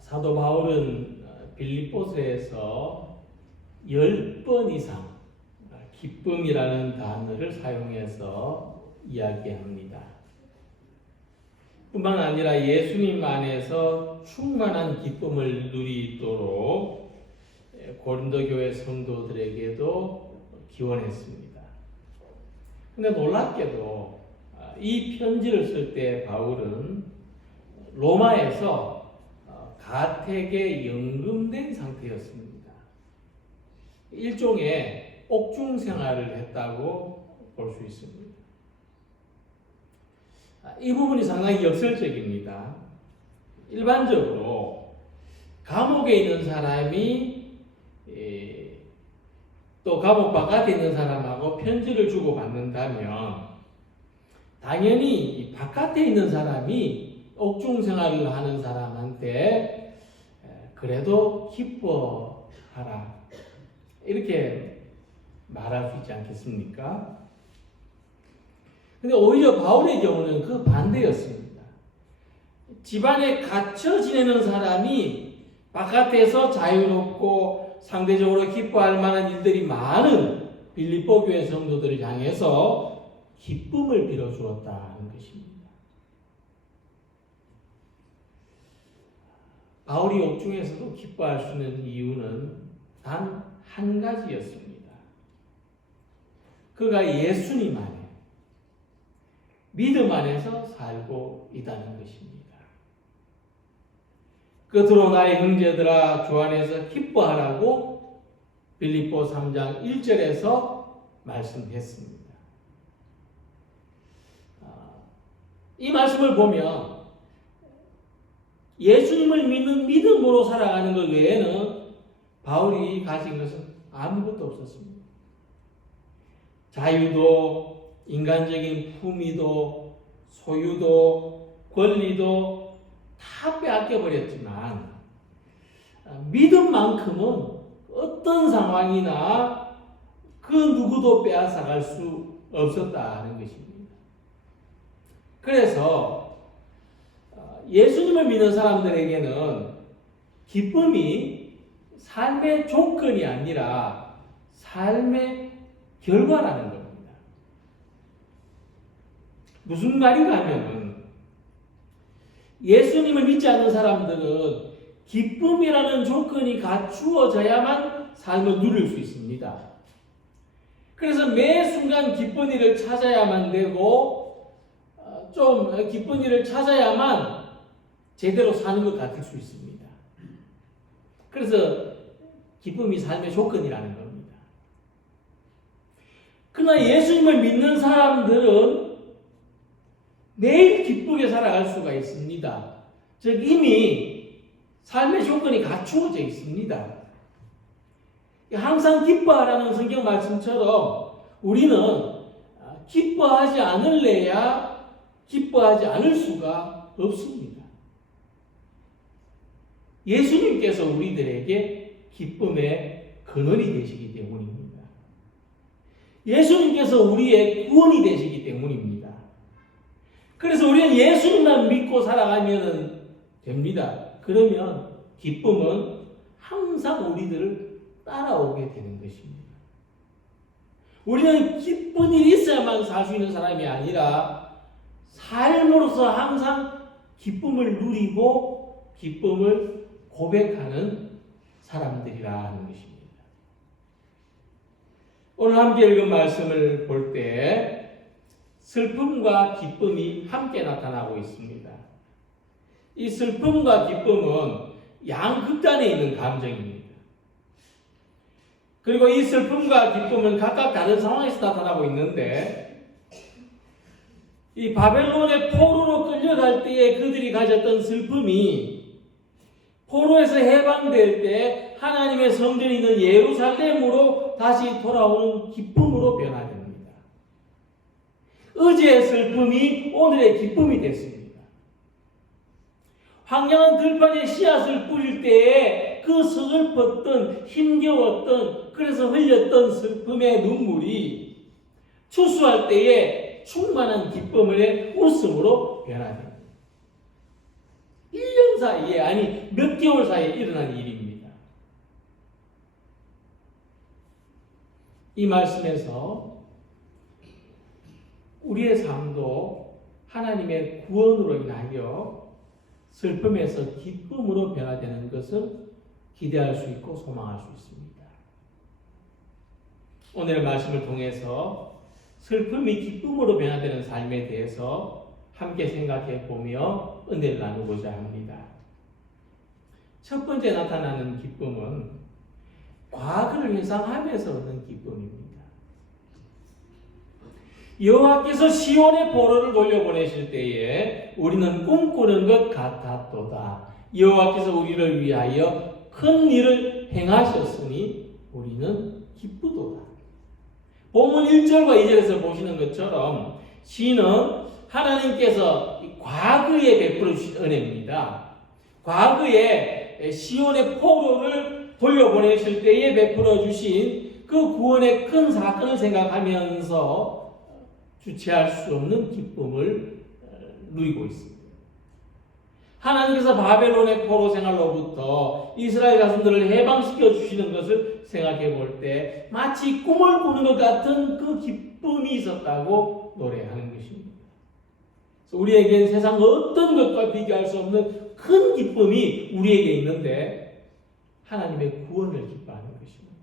사도 바울은 빌립보서에서 10번 이상 기쁨이라는 단어를 사용해서 이야기합니다. 뿐만 아니라 예수님 안에서 충만한 기쁨을 누리도록 고린도 교회 성도들에게도 기원했습니다. 그런데 놀랍게도 이 편지를 쓸 때 바울은 로마에서 가택에 연금된 상태였습니다. 일종의 옥중 생활을 했다고 볼 수 있습니다. 이 부분이 상당히 역설적입니다. 일반적으로 감옥에 있는 사람이 또 감옥 바깥에 있는 사람하고 편지를 주고받는다면 당연히 바깥에 있는 사람이 옥중 생활을 하는 사람한테 그래도 기뻐하라 이렇게 말할 수 있지 않겠습니까? 근데 오히려 바울의 경우는 그 반대였습니다. 집안에 갇혀 지내는 사람이 바깥에서 자유롭고 상대적으로 기뻐할 만한 일들이 많은 빌립보 교회 성도들을 향해서 기쁨을 빌어주었다는 것입니다. 바울이 옥중에서도 기뻐할 수 있는 이유는 단 한 가지였습니다. 그가 예수님 안에 믿음 안에서 살고 있다는 것입니다. 끝으로 나의 형제들아 주 안에서 기뻐하라고 빌립보 3장 1절에서 말씀했습니다. 이 말씀을 보면 예수님을 믿는 믿음으로 살아가는 것 외에는 바울이 가진 것은 아무것도 없었습니다. 자유도, 인간적인 품위도, 소유도, 권리도 다 빼앗겨 버렸지만 믿음만큼은 어떤 상황이나 그 누구도 빼앗아갈 수 없었다는 것입니다. 그래서 예수님을 믿는 사람들에게는 기쁨이 삶의 조건이 아니라 삶의 결과라는 겁니다. 무슨 말인가 하면은 예수님을 믿지 않는 사람들은 기쁨이라는 조건이 갖추어져야만 삶을 누릴 수 있습니다. 그래서 매 순간 기쁜 일을 찾아야만 되고 좀 기쁜 일을 찾아야만 제대로 사는 것 같을 수 있습니다. 그래서 기쁨이 삶의 조건이라는 겁니다. 그러나 예수님을 믿는 사람들은 매일 기쁘게 살아갈 수가 있습니다. 즉 이미 삶의 조건이 갖추어져 있습니다. 항상 기뻐하라는 성경 말씀처럼 우리는 기뻐하지 않을래야 기뻐하지 않을 수가 없습니다. 예수님께서 우리들에게 기쁨의 근원이 되시기 때문입니다. 예수님께서 우리의 구원이 되시기 때문입니다. 그래서 우리는 예수님만 믿고 살아가면 됩니다. 그러면 기쁨은 항상 우리들을 따라오게 되는 것입니다. 우리는 기쁜 일이 있어야만 살 수 있는 사람이 아니라 삶으로서 항상 기쁨을 누리고 기쁨을 고백하는 사람들이라는 것입니다. 오늘 함께 읽은 말씀을 볼 때 슬픔과 기쁨이 함께 나타나고 있습니다. 이 슬픔과 기쁨은 양극단에 있는 감정입니다. 그리고 이 슬픔과 기쁨은 각각 다른 상황에서 나타나고 있는데 이 바벨론의 포로로 끌려갈 때에 그들이 가졌던 슬픔이 포로에서 해방될 때 하나님의 성전이 있는 예루살렘으로 다시 돌아오는 기쁨으로 변화됩니다. 어제의 슬픔이 오늘의 기쁨이 됐습니다. 황량한 들판에 씨앗을 뿌릴 때에 그 서글펐던 힘겨웠던 그래서 흘렸던 슬픔의 눈물이 추수할 때에 충만한 기쁨의 웃음으로 변화됩니다. 1년 사이에, 아니 몇 개월 사이에 일어난 일입니다. 이 말씀에서 우리의 삶도 하나님의 구원으로 인하여 슬픔에서 기쁨으로 변화되는 것을 기대할 수 있고 소망할 수 있습니다. 오늘의 말씀을 통해서 슬픔이 기쁨으로 변화되는 삶에 대해서 함께 생각해 보며 은혜를 나누고자 합니다. 첫 번째 나타나는 기쁨은 과거를 회상하면서 얻는 기쁨입니다. 여호와께서 시온의 포로를 돌려보내실 때에 우리는 꿈꾸는 것 같았도다. 여호와께서 우리를 위하여 큰 일을 행하셨으니 우리는 기쁘도다. 본문 1절과 2절에서 보시는 것처럼 시는 하나님께서 과거에 베풀어 주신 은혜입니다. 과거에 시온의 포로를 돌려보내실 때에 베풀어 주신 그 구원의 큰 사건을 생각하면서 주체할 수 없는 기쁨을 누리고 있습니다. 하나님께서 바벨론의 포로 생활로부터 이스라엘 자손들을 해방시켜 주시는 것을 생각해 볼 때 마치 꿈을 꾸는 것 같은 그 기쁨이 있었다고 노래하는 것입니다. 우리에겐 세상 어떤 것과 비교할 수 없는 큰 기쁨이 우리에게 있는데 하나님의 구원을 기뻐하는 것입니다.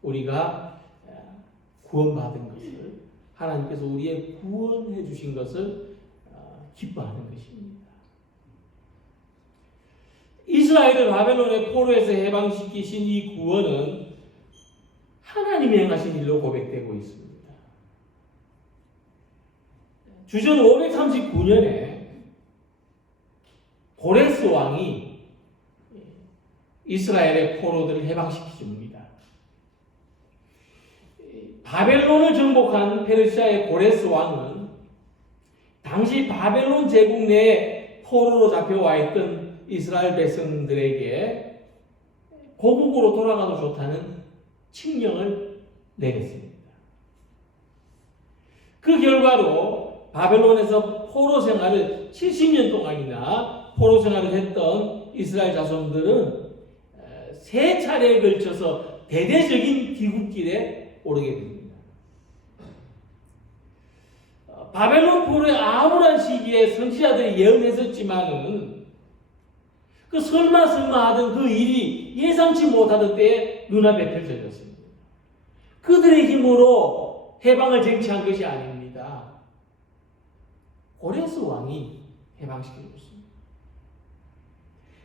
우리가 구원받은 것을, 하나님께서 우리의 구원해 주신 것을 기뻐하는 것입니다. 이스라엘을 바벨론의 포로에서 해방시키신 이 구원은 하나님이 행하신 일로 고백되고 있습니다. 주전 539년에 고레스 왕이 이스라엘의 포로들을 해방시키줍니다. 바벨론을 정복한 페르시아의 고레스 왕은 당시 바벨론 제국 내에 포로로 잡혀와 있던 이스라엘 백성들에게 고국으로 돌아가도 좋다는 칙령을 내렸습니다. 그 결과로 바벨론에서 포로 생활을 70년 동안이나 포로 생활을 했던 이스라엘 자손들은 세 차례에 걸쳐서 대대적인 귀국길에 오르게 됩니다. 바벨론 포로의 암울한 시기에 선지자들이 예언했었지만은 그 설마 하던 그 일이 예상치 못하던 때에 눈앞에 펼쳐졌습니다. 그들의 힘으로 해방을 쟁취한 것이 아닙니다. 고레스 왕이 해방시켜줬습니다.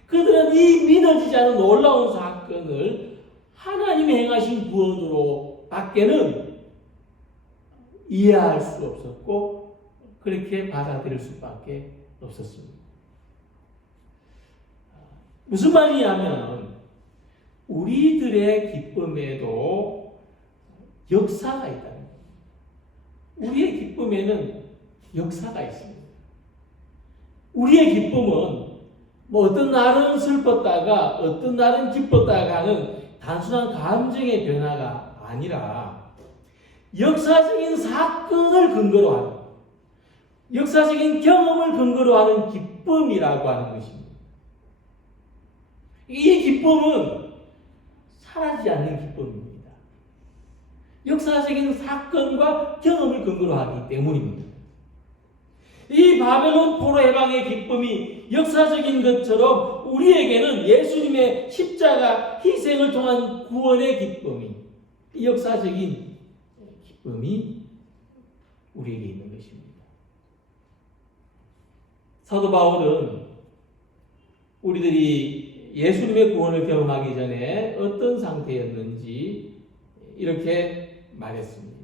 그들은 이 믿어지지 않은 놀라운 사건을 하나님이 행하신 구원으로 밖에는 이해할 수 없었고 그렇게 받아들일 수밖에 없었습니다. 무슨 말이냐면 우리들의 기쁨에도 역사가 있다는 거예요. 우리의 기쁨에는 역사가 있습니다. 우리의 기쁨은 뭐 어떤 날은 슬펐다가 어떤 날은 기뻤다가 하는 단순한 감정의 변화가 아니라 역사적인 사건을 근거로 하는, 역사적인 경험을 근거로 하는 기쁨이라고 하는 것입니다. 이 기쁨은 사라지지 않는 기쁨입니다. 역사적인 사건과 경험을 근거로 하기 때문입니다. 이 바벨론 포로 해방의 기쁨이 역사적인 것처럼 우리에게는 예수님의 십자가 희생을 통한 구원의 기쁨이, 역사적인 기쁨이 우리에게 있는 것입니다. 사도 바울은 우리들이 예수님의 구원을 경험하기 전에 어떤 상태였는지 이렇게 말했습니다.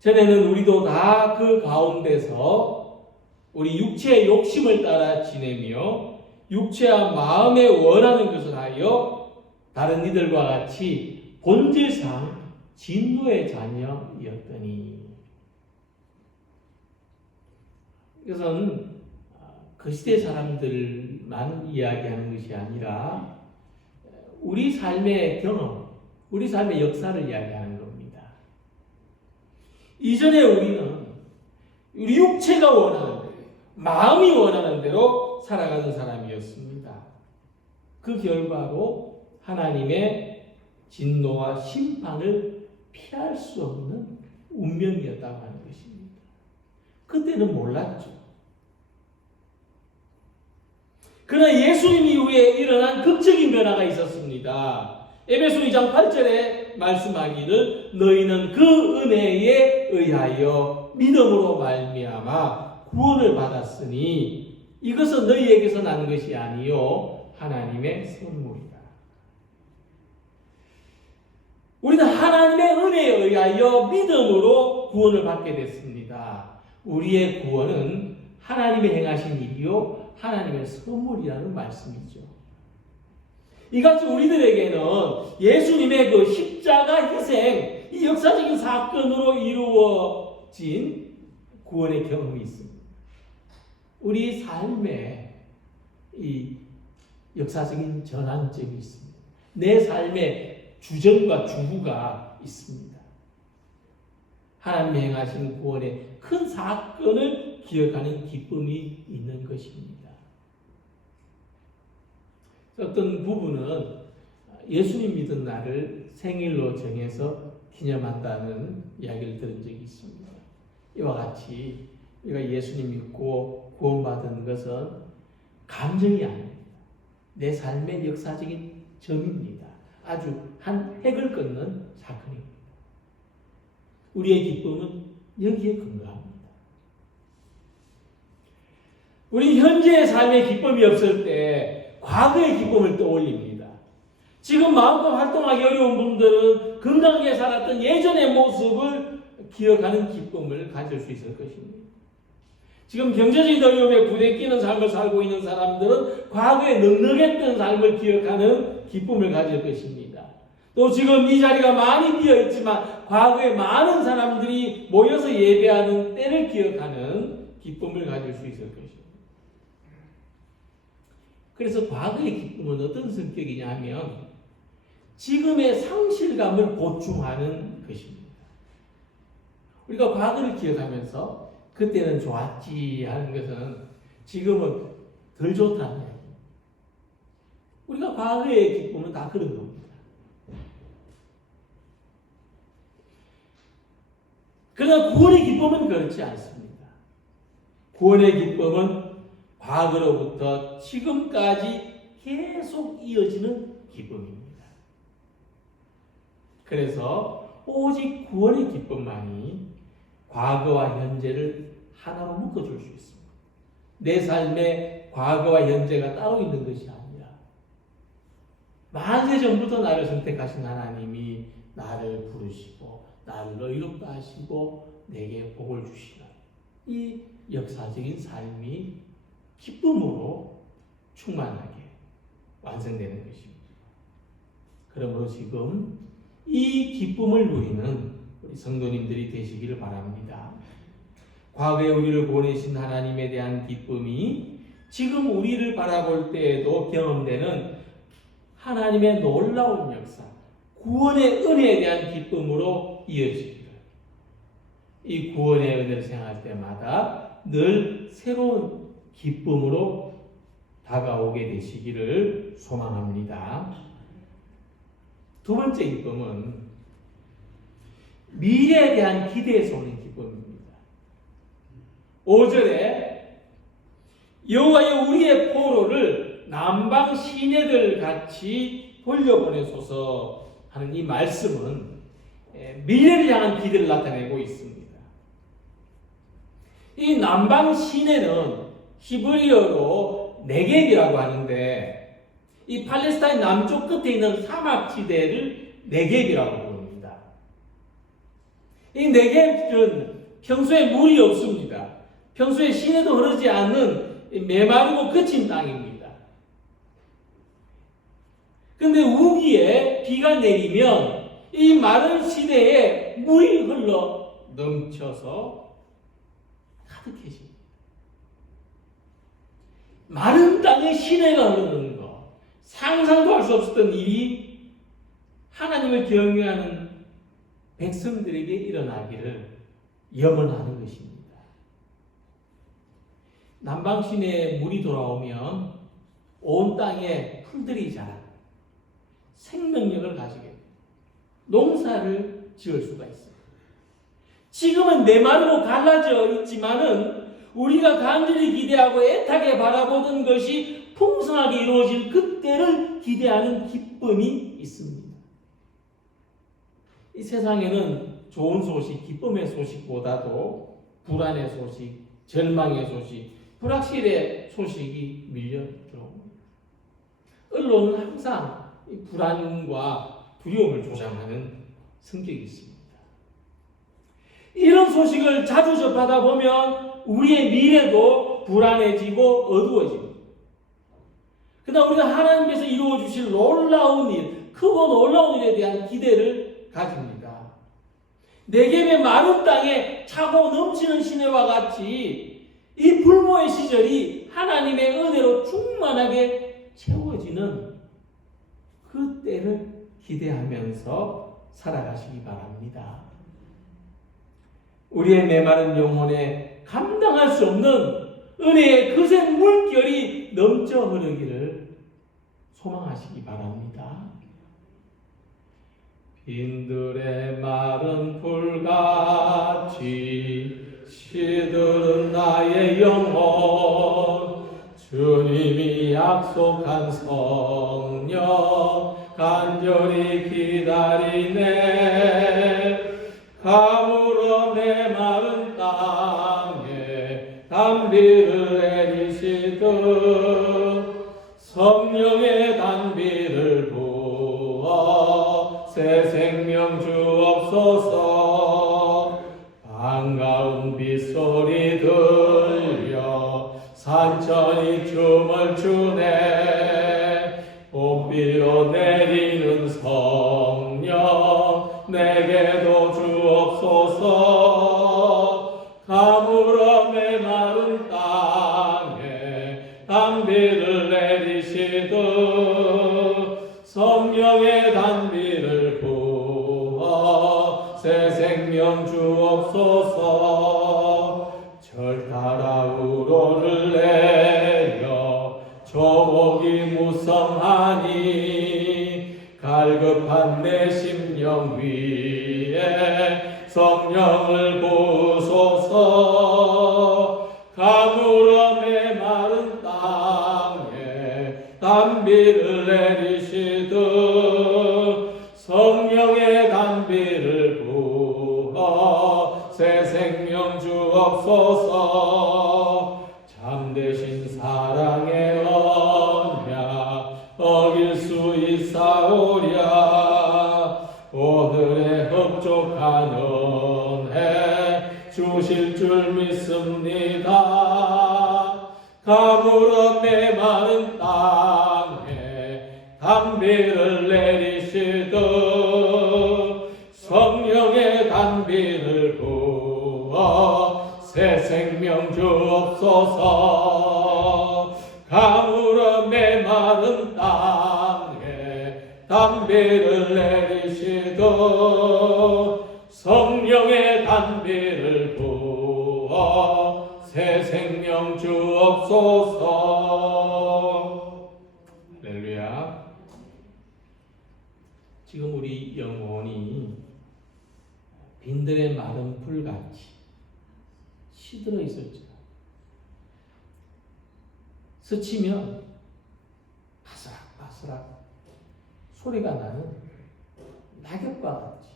전에는 우리도 다 그 가운데서 우리 육체의 욕심을 따라 지내며 육체와 마음에 원하는 것을 하여 다른 이들과 같이 본질상 진노의 자녀였더니, 이것은 그 시대 사람들만 이야기하는 것이 아니라 우리 삶의 경험, 우리 삶의 역사를 이야기하는 겁니다. 이전에 우리는 우리 육체가 원하는 거예요. 마음이 원하는 대로 살아가는 사람이었습니다. 그 결과로 하나님의 진노와 심판을 피할 수 없는 운명이었다고 하는 것입니다. 그때는 몰랐죠. 그러나 예수님 이후에 일어난 극적인 변화가 있었습니다. 에베소 2장 8절에 말씀하기를 너희는 그 은혜에 의하여 믿음으로 말미암아 구원을 받았으니 이것은 너희에게서 난 것이 아니요 하나님의 선물이다. 우리는 하나님의 은혜에 의하여 믿음으로 구원을 받게 됐습니다. 우리의 구원은 하나님의 행하신 일이요 하나님의 선물이라는 말씀이죠. 이같이 우리들에게는 예수님의 그 십자가 희생, 이 역사적인 사건으로 이루어진 구원의 경험이 있습니다. 우리 삶에 이 역사적인 전환점이 있습니다. 내 삶에 주전과 주부가 있습니다. 하나님이 행하신 구원의 큰 사건을 기억하는 기쁨이 있는 것입니다. 어떤 부부는 예수님 믿은 날을 생일로 정해서 기념한다는 이야기를 들은 적이 있습니다. 이와 같이 우리가 예수님 믿고 구원받은 것은 감정이 아닙니다. 내 삶의 역사적인 점입니다. 아주 한 획을 긋는 사건입니다. 우리의 기쁨은 여기에 근거합니다. 우리 현재의 삶의 기쁨이 없을 때 과거의 기쁨을 떠올립니다. 지금 마음껏 활동하기 어려운 분들은 건강하게 살았던 예전의 모습을 기억하는 기쁨을 가질 수 있을 것입니다. 지금 경제적인 어려움에 부대끼는 삶을 살고 있는 사람들은 과거에 넉넉했던 삶을 기억하는 기쁨을 가질 것입니다. 또 지금 이 자리가 많이 비어있지만 과거에 많은 사람들이 모여서 예배하는 때를 기억하는 기쁨을 가질 수 있을 것입니다. 그래서 과거의 기쁨은 어떤 성격이냐 하면 지금의 상실감을 보충하는 것입니다. 우리가 과거를 기억하면서 그때는 좋았지 하는 것은 지금은 덜 좋다는 이야기입니다. 우리가 과거의 기쁨은 다 그런 겁니다. 그러나 구원의 기쁨은 그렇지 않습니다. 구원의 기쁨은 과거로부터 지금까지 계속 이어지는 기쁨입니다. 그래서 오직 구원의 기쁨만이 과거와 현재를 하나로 묶어줄 수 있습니다. 내 삶에 과거와 현재가 따로 있는 것이 아니라 만세 전부터 나를 선택하신 하나님이 나를 부르시고 나를 의롭다 하시고 내게 복을 주시는 이 역사적인 삶이 기쁨으로 충만하게 완성되는 것입니다. 그러므로 지금 이 기쁨을 누리는 우리 성도님들이 되시기를 바랍니다. 과거에 우리를 보내신 하나님에 대한 기쁨이 지금 우리를 바라볼 때에도 경험되는 하나님의 놀라운 역사, 구원의 은혜에 대한 기쁨으로 이어지기를, 이 구원의 은혜를 생각할 때마다 늘 새로운 기쁨으로 다가오게 되시기를 소망합니다. 두 번째 기쁨은 미래에 대한 기대에서 오는 기쁨입니다. 5절에 여호와여 우리의 포로를 남방 시내들 같이 돌려보내소서 하는 이 말씀은 미래를 향한 기대를 나타내고 있습니다. 이 남방 시내는 히브리어로 네겝이라고 하는데 이 팔레스타인 남쪽 끝에 있는 사막지대를 네겝이라고 부릅니다. 이 네겝은 평소에 물이 없습니다. 평소에 시내도 흐르지 않는 메마르고 거친 땅입니다. 그런데 우기에 비가 내리면 이 마른 시내에 물이 흘러 넘쳐서 가득해집니다. 마른 땅에 시내가 흐르는 것, 상상도 할 수 없었던 일이 하나님을 경외하는 백성들에게 일어나기를 염원하는 것입니다. 남방 시내에 물이 돌아오면 온 땅에 풀들이 자라 생명력을 가지게 됩니다. 농사를 지을 수가 있어요. 지금은 메마르고 갈라져 있지만은 우리가 간절히 기대하고 애타게 바라보던 것이 풍성하게 이루어질 그때를 기대하는 기쁨이 있습니다. 이 세상에는 좋은 소식, 기쁨의 소식보다도 불안의 소식, 절망의 소식, 불확실의 소식이 밀려 들어옵니다. 언론은 항상 이 불안과 두려움을 조장하는 성격이 있습니다. 이런 소식을 자주 접하다 보면 우리의 미래도 불안해지고 어두워집니다. 그러나 우리가 하나님께서 이루어 주실 놀라운 일, 크고 놀라운 일에 대한 기대를 가집니다. 네겝의 마른 땅에 차고 넘치는 시내와 같이 이 불모의 시절이 하나님의 은혜로 충만하게 채워지는 그 때를 기대하면서 살아가시기 바랍니다. 우리의 메마른 영혼에 감당할 수 없는 은혜의 거센 물결이 넘쳐 흐르기를 소망하시기 바랍니다. 빈들의 마른 풀같이 시들은 나의 영혼, 주님이 약속한 성령 간절히 기다리네. 가물어 메마른 땅에 단비를 내리시듯 성령의 단비를 부어 새 생명 주옵소서. 반가운 빗소리 들려 산천이 춤을 추네. 봄비로 내리는 성령 내게도 주옵소서. 가물어 메마른 땅에 단비를 내리시듯 성령의 단비를 부어 새 생명 주옵소서. 절 따라 우로를 내려 조목이 무성하니 갈급한 내 심령 위에 성령을 부소서. 가물어 메마른 땅에 단비를 내리시듯 성령의 단비를 부어 새 생명 주옵소서. 참되신 사랑의 언약 어길 수 있사오랴. 오늘의 흡족한 은혜 주실 줄 믿습니다. 가물어 메마른 땅에 단비를 내리시듯 성령의 단비를 부어 새 생명 주옵소서. 가물어 메마른 땅에 단비를 내리시듯 성령의 단비를 부어 새 생명 주옵소서. 할렐루야. 지금 우리 영혼이 빈들의 마른 풀같이 시들어 있을지라 스치면 바스락바스락 소리가 나는 낙엽과 같이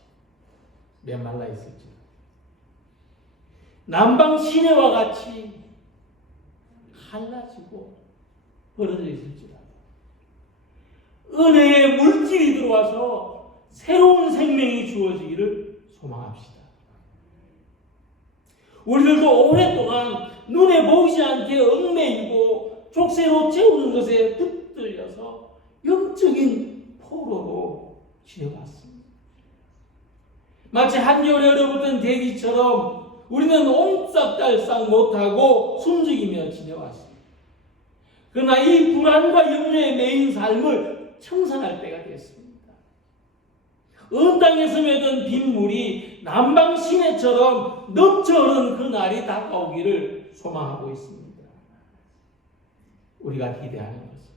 메말라 있을지라 남방 시내와 같이 갈라지고 벌어져 있을지라 은혜의 물질이 들어와서 새로운 생명이 주어지기를 소망합시다. 우리들도 오랫동안 눈에 보이지 않게 얽매이고 족쇄로 채우는 것에 붙들려서 영적인 포로로 지내왔습니다. 마치 한겨울에 얼어붙은 대기처럼 우리는 옴싹달싹 못하고 숨죽이며 지내왔습니다. 그러나 이 불안과 염려에 매인 삶을 청산할 때가 됐습니다. 언 땅에서 맺은 빗물이 남방 시내처럼 넘쳐 흐르는 그 날이 다가오기를 소망하고 있습니다. 우리가 기대하는 것을,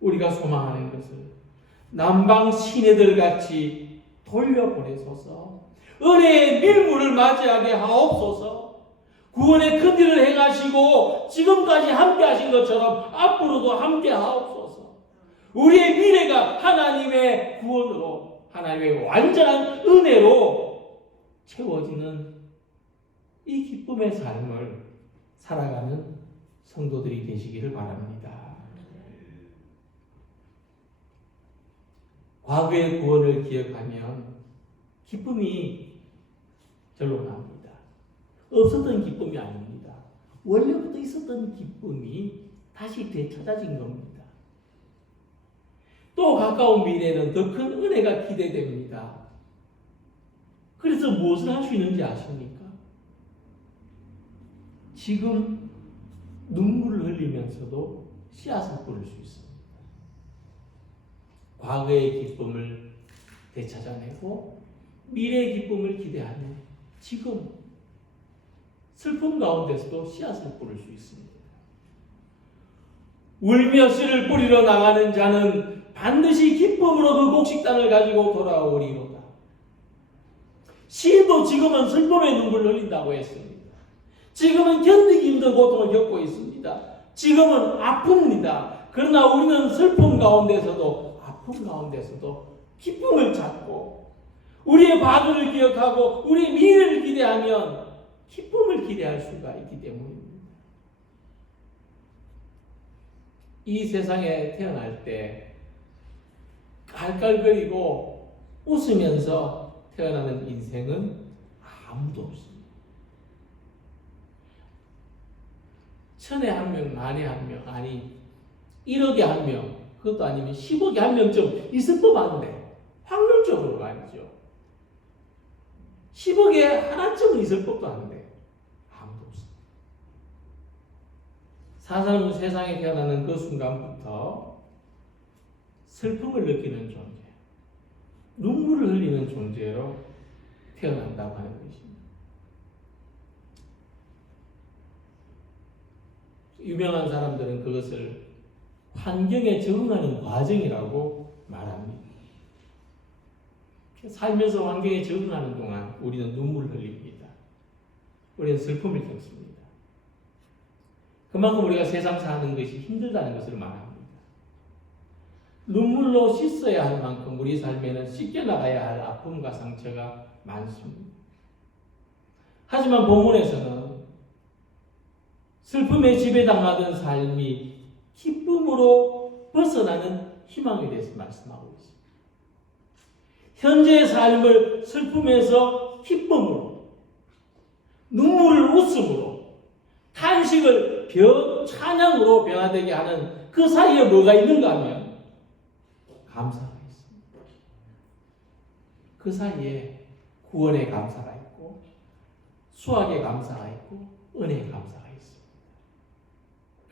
우리가 소망하는 것을 남방 시내들 같이 돌려보내소서. 은혜의 밀물을 맞이하게 하옵소서. 구원의 큰 일을 행하시고 지금까지 함께 하신 것처럼 앞으로도 함께 하옵소서. 우리의 미래가 하나님의 구원으로, 하나님의 완전한 은혜로 채워지는 이 기쁨의 삶을 살아가는 성도들이 되시기를 바랍니다. 과거의 구원을 기억하면 기쁨이 절로 납니다. 없었던 기쁨이 아닙니다. 원래부터 있었던 기쁨이 다시 되찾아진 겁니다. 또 가까운 미래에는 더 큰 은혜가 기대됩니다. 그래서 무엇을 할 수 있는지 아십니까? 지금 눈물을 흘리면서도 씨앗을 뿌릴 수 있습니다. 과거의 기쁨을 되찾아내고 미래의 기쁨을 기대하며 지금 슬픔 가운데서도 씨앗을 뿌릴 수 있습니다. 울며 씨를 뿌리러 나가는 자는 반드시 기쁨으로 그 곡식단을 가지고 돌아오리로다. 시인도 지금은 슬픔의 눈물을 흘린다고 했습니다. 지금은 견디기 힘든 고통을 겪고 있습니다. 지금은 아픕니다. 그러나 우리는 슬픔 가운데서도, 아픔 가운데서도 기쁨을 찾고 우리의 과거를 기억하고 우리의 미래를 기대하면 기쁨을 기대할 수가 있기 때문입니다. 이 세상에 태어날 때 깔깔거리고 웃으면서 태어나는 인생은 아무도 없습니다. 천에 한 명, 만에 한 명, 아니 1억에 한 명, 그것도 아니면 10억에 한 명쯤 있을 법한데 확률적으로 말이죠. 10억에 하나쯤은 있을 법도 한데 아무도 없습니다. 사람은 세상에 태어나는 그 순간부터 슬픔을 느끼는 존재, 눈물을 흘리는 존재로 태어난다고 하는 것입니다. 유명한 사람들은 그것을 환경에 적응하는 과정이라고 말합니다. 살면서 환경에 적응하는 동안 우리는 눈물을 흘립니다. 우리는 슬픔을 겪습니다. 그만큼 우리가 세상 사는 것이 힘들다는 것을 말합니다. 눈물로 씻어야 할 만큼 우리 삶에는 씻겨나가야 할 아픔과 상처가 많습니다. 하지만 본문에서는 슬픔에 지배당하던 삶이 기쁨으로 벗어나는 희망에 대해서 말씀하고 있습니다. 현재의 삶을 슬픔에서 기쁨으로, 눈물을 웃음으로, 탄식을 찬양으로 변화되게 하는 그 사이에 뭐가 있는가 하면 감사가 있습니다. 그 사이에 구원의 감사가 있고 수학의 감사가 있고 은혜의 감사가 있습니다.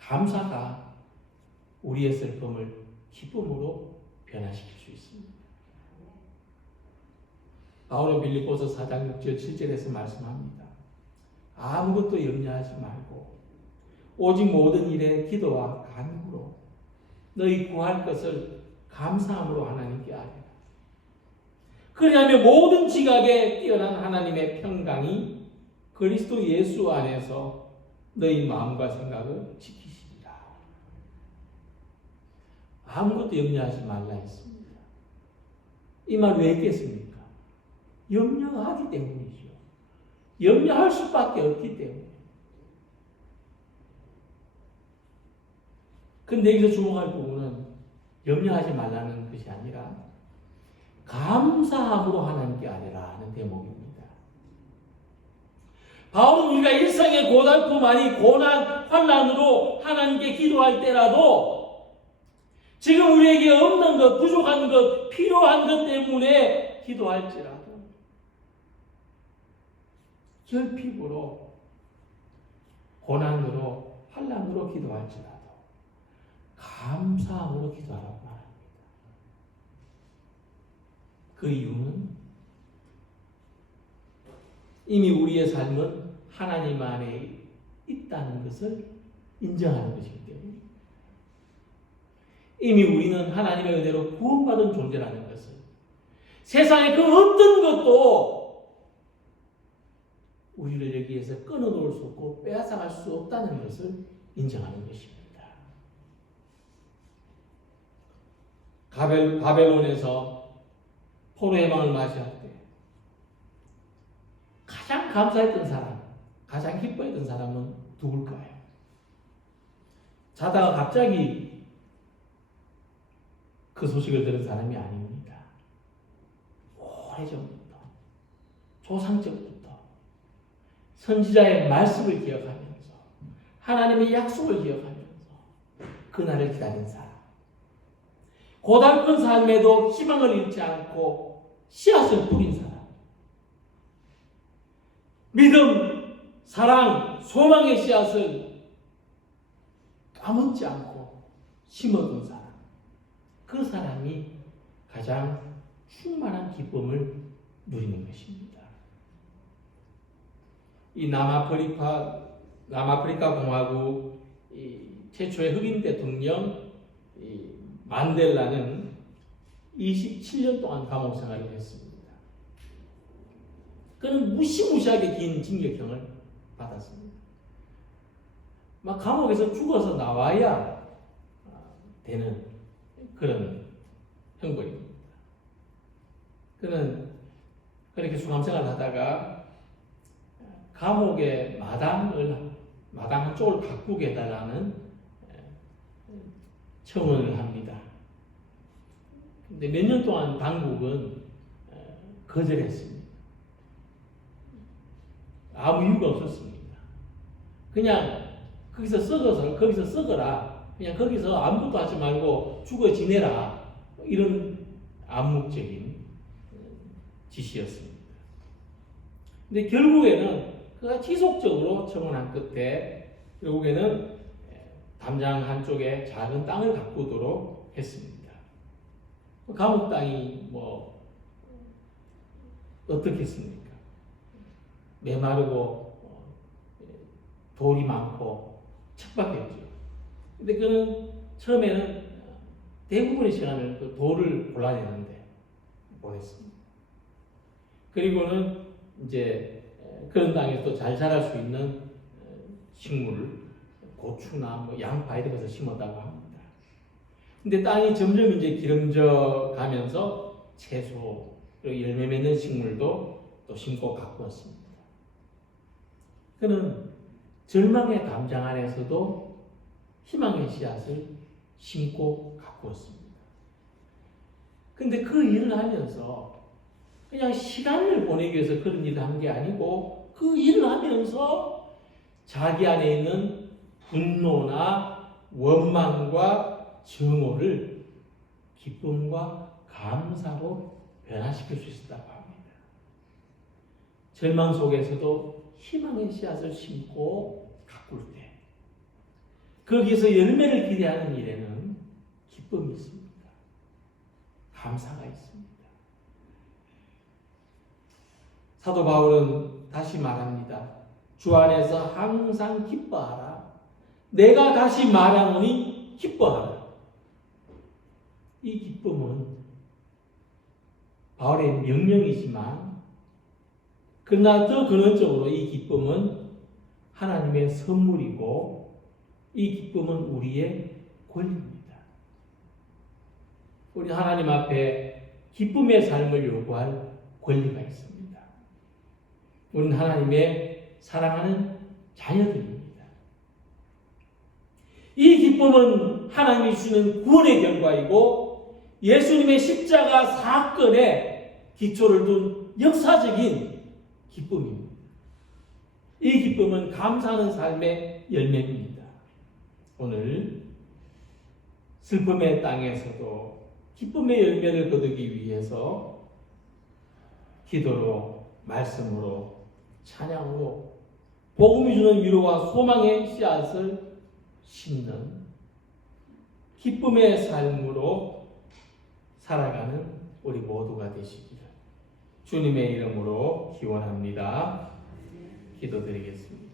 감사가 우리의 슬픔을 기쁨으로 변화시킬 수 있습니다. 바울은 빌립보서 4장 6절 7절에서 말씀합니다. 아무것도 염려하지 말고 오직 모든 일에 기도와 간구로 너희 구할 것을 감사함으로 하나님께 아뢰라. 그리하면 모든 지각에 뛰어난 하나님의 평강이 그리스도 예수 안에서 너희 마음과 생각을 지키시리라. 아무것도 염려하지 말라 했습니다. 이 말 왜 했겠습니까? 염려하기 때문이죠. 염려할 수밖에 없기 때문에. 근데 여기서 주목할 부분은 염려하지 말라는 것이 아니라 감사함으로 하나님께 아뢰라 하는 대목입니다. 바울은 우리가 일상의 고달픔 아니 고난, 환난으로 하나님께 기도할 때라도 지금 우리에게 없는 것, 부족한 것, 필요한 것 때문에 기도할지라도 결핍으로, 고난으로, 환난으로 기도할지라도 감사함으로 기도하라고 말합니다. 그 이유는 이미 우리의 삶은 하나님 안에 있다는 것을 인정하는 것이기 때문입니다. 이미 우리는 하나님의 은혜로 구원받은 존재라는 것을, 세상의 그 어떤 것도 우리를 여기에서 끊어놓을 수 없고 빼앗아갈 수 없다는 것을 인정하는 것입니다. 바벨론에서 포로의 망을 맞이할 때 가장 감사했던 사람, 가장 기뻐했던 사람은 누굴까요? 자다가 갑자기 그 소식을 들은 사람이 아닙니다. 오래전부터, 조상적부터 선지자의 말씀을 기억하면서 하나님의 약속을 기억하면서 그날을 기다린 사람, 고달픈 삶에도 희망을 잃지 않고 씨앗을 뿌린 사람, 믿음, 사랑, 소망의 씨앗을 까먹지 않고 심어둔 사람, 그 사람이 가장 충만한 기쁨을 누리는 것입니다. 이 남아프리카 공화국 최초의 흑인 대통령 만델라는 27년 동안 감옥 생활을 했습니다. 그는 무시무시하게 긴 징역형을 받았습니다. 막 감옥에서 죽어서 나와야 되는 그런 형벌입니다. 그는 그렇게 수감생활을 하다가 감옥의 마당 한쪽을 가꾸게 해달라는 청원을 합니다. 근데 몇 년 동안 당국은 거절했습니다. 아무 이유가 없었습니다. 그냥 거기서 썩어라. 그냥 거기서 아무것도 하지 말고 죽어 지내라. 이런 암묵적인 지시였습니다. 근데 결국에는 그가 지속적으로 청원한 끝에 결국에는 담장 한쪽에 작은 땅을 가꾸도록 했습니다. 감옥 땅이 어떻겠습니까? 메마르고 돌이 많고 척박했죠. 근데 그는 처음에는 대부분의 시간을 그 돌을 골라내는데 보냈습니다. 그리고는 이제 그런 땅에 또 잘 자랄 수 있는 식물을 고추나 양파 이런 것을 심었다고 합니다. 근데 땅이 점점 이제 기름져 가면서 채소, 그리고 열매 맺는 식물도 또 심고 가꾸었습니다. 그는 절망의 담장 안에서도 희망의 씨앗을 심고 가꾸었습니다. 근데 그 일을 하면서 그냥 시간을 보내기 위해서 그런 일을 한 게 아니고 그 일을 하면서 자기 안에 있는 분노나 원망과 증오를 기쁨과 감사로 변화시킬 수 있었다고 합니다. 절망 속에서도 희망의 씨앗을 심고 가꿀 때 거기에서 열매를 기대하는 일에는 기쁨이 있습니다. 감사가 있습니다. 사도 바울은 다시 말합니다. 주 안에서 항상 기뻐하라. 내가 다시 말하노니 기뻐하라. 이 기쁨은 바울의 명령이지만 그러나 더 근원적으로 이 기쁨은 하나님의 선물이고 이 기쁨은 우리의 권리입니다. 우리 하나님 앞에 기쁨의 삶을 요구할 권리가 있습니다. 우리는 하나님의 사랑하는 자녀들입니다. 이 기쁨은 하나님이 주시는 구원의 결과이고 예수님의 십자가 사건에 기초를 둔 역사적인 기쁨입니다. 이 기쁨은 감사하는 삶의 열매입니다. 오늘 슬픔의 땅에서도 기쁨의 열매를 거두기 위해서 기도로, 말씀으로, 찬양으로 복음이 주는 위로와 소망의 씨앗을 심는 기쁨의 삶으로 살아가는 우리 모두가 되시기를 주님의 이름으로 기원합니다. 기도드리겠습니다.